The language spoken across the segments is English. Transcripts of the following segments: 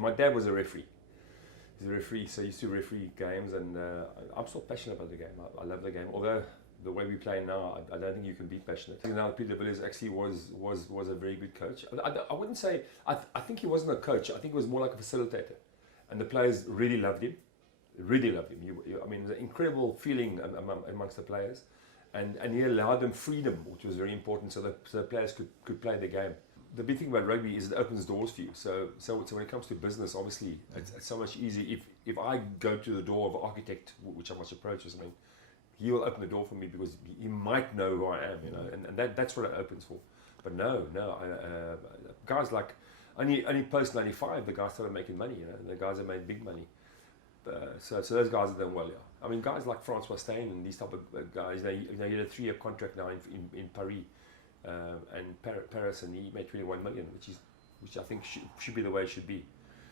My dad was a referee. He's a referee, so he used to referee games, and I'm still passionate about the game. I love the game, although the way we play now, I don't think you can be passionate. Now, Peter Villiers actually was a very good coach. I wouldn't say, I think he wasn't a coach, I think he was more like a facilitator. And the players really loved him, really loved him. I mean, it was an incredible feeling amongst the players. And he allowed them freedom, which was very important, so the players could play the game. The big thing about rugby is it opens doors for you. So when it comes to business, obviously, it's so much easier. If I go to the door of an architect, which I must approach or something, he will open the door for me because he might know who I am, you know, and that's what it opens for. But no, guys like, only post 95, the guys started making money, you know, and the guys that made big money. So those guys have done well, yeah. I mean, guys like Francois Steyn and these type of guys, you know, he had a 3-year contract now in Paris and Paris, and he made 21 million, which I think should be the way it should be.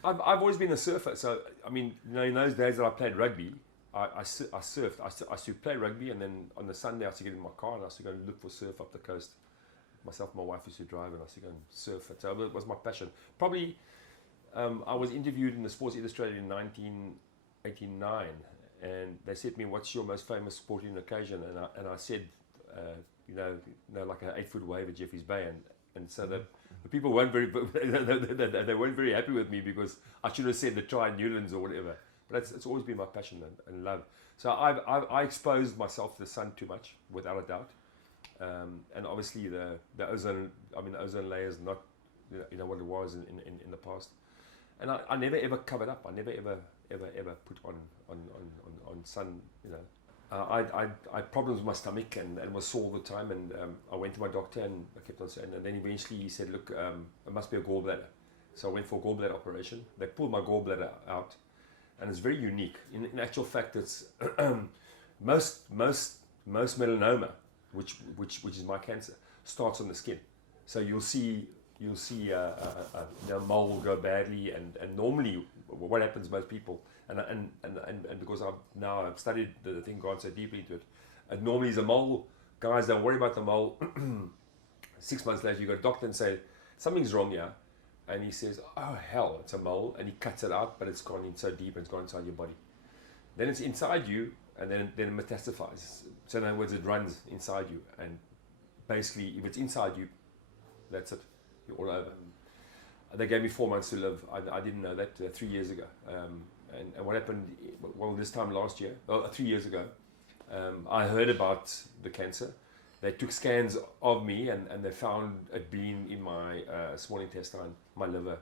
I've always been a surfer, so I mean, you know, in those days that I played rugby, I surfed. I used to play rugby, and then on the Sunday I used to get in my car and I used to go and look for surf up the coast. Myself and my wife used to drive, and I used to go and surf. So it was my passion. Probably, I was interviewed in the Sports Illustrated in 1989, and they said to me, "What's your most famous sporting occasion?" And I said, you know, like an 8-foot wave at Jeffreys Bay, and so the people weren't very they weren't very happy with me because I should have said the Tri Newlands or whatever. But it's always been my passion and love. So I exposed myself to the sun too much, without a doubt. And obviously the ozone, I mean, the ozone layer is not, you know what it was in the past. And I never ever covered up. I never ever put on sun, you know. I had problems with my stomach and was sore all the time, and I went to my doctor and I kept on saying, and then eventually he said, look, it must be a gallbladder. So I went for a gallbladder operation. They pulled my gallbladder out, and it's very unique. In actual fact, it's most melanoma, which is my cancer, starts on the skin. So you'll see the mole will go badly, and normally what happens, most people, and because I've studied the thing, gone so deeply into it, and normally is a mole. Guys, don't worry about the mole. 6 months later, you go to a doctor and say something's wrong here, and he says, oh hell, it's a mole, and he cuts it out, but it's gone in so deep and it's gone inside your body. Then it's inside you, and then it metastasizes. So in other words, it runs inside you, and basically, if it's inside you, that's it. You're all over. They gave me 4 months to live. I didn't know that 3 years ago. And what happened? Well, this time last year, 3 years ago, I heard about the cancer. They took scans of me, and they found it being in my small intestine, my liver,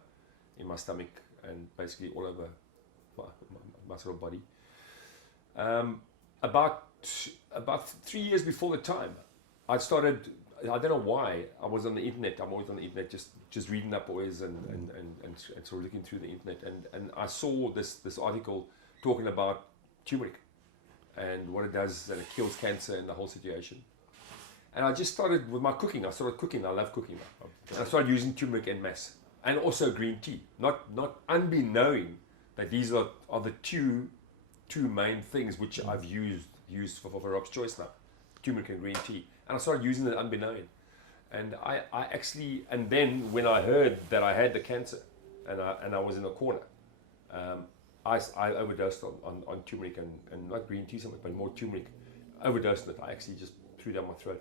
in my stomach, and basically all over my sort of body. About 3 years before the time, I started. I don't know why. I was on the internet. I'm always on the internet, just reading up always and sort of looking through the internet, and I saw this article talking about turmeric and what it does, and it kills cancer and the whole situation. And I just started with my cooking. I started cooking. I love cooking now. I started using turmeric en masse, and also green tea. Not unbeknowing that these are the two main things which I've used for Rob's Choice now, turmeric and green tea. And I started using it unbeknown. And I actually, and then when I heard that I had the cancer and I was in a corner, I overdosed on turmeric and not green tea so much, but more turmeric. Overdosed it. I actually just threw it down my throat.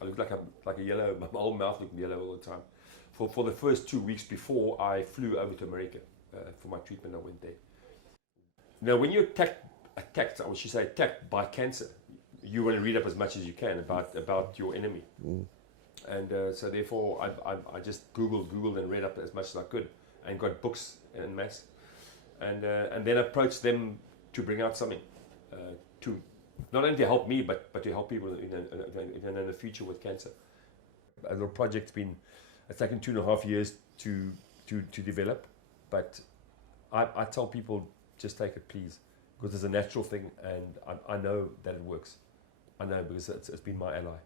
I looked like a yellow, my whole mouth looked yellow all the time. For the first 2 weeks before I flew over to America for my treatment, I went there. Now, when you're attacked, or should say attacked by cancer, you want to read up as much as you can about your enemy. And so therefore I just googled and read up as much as I could, and got books en masse, and then approached them to bring out something to not only to help me but to help people in the future with cancer. A little project's it's taken 2.5 years to develop, but I tell people, just take it, please, because it's a natural thing, and I know that it works. I know, because it's been my ally.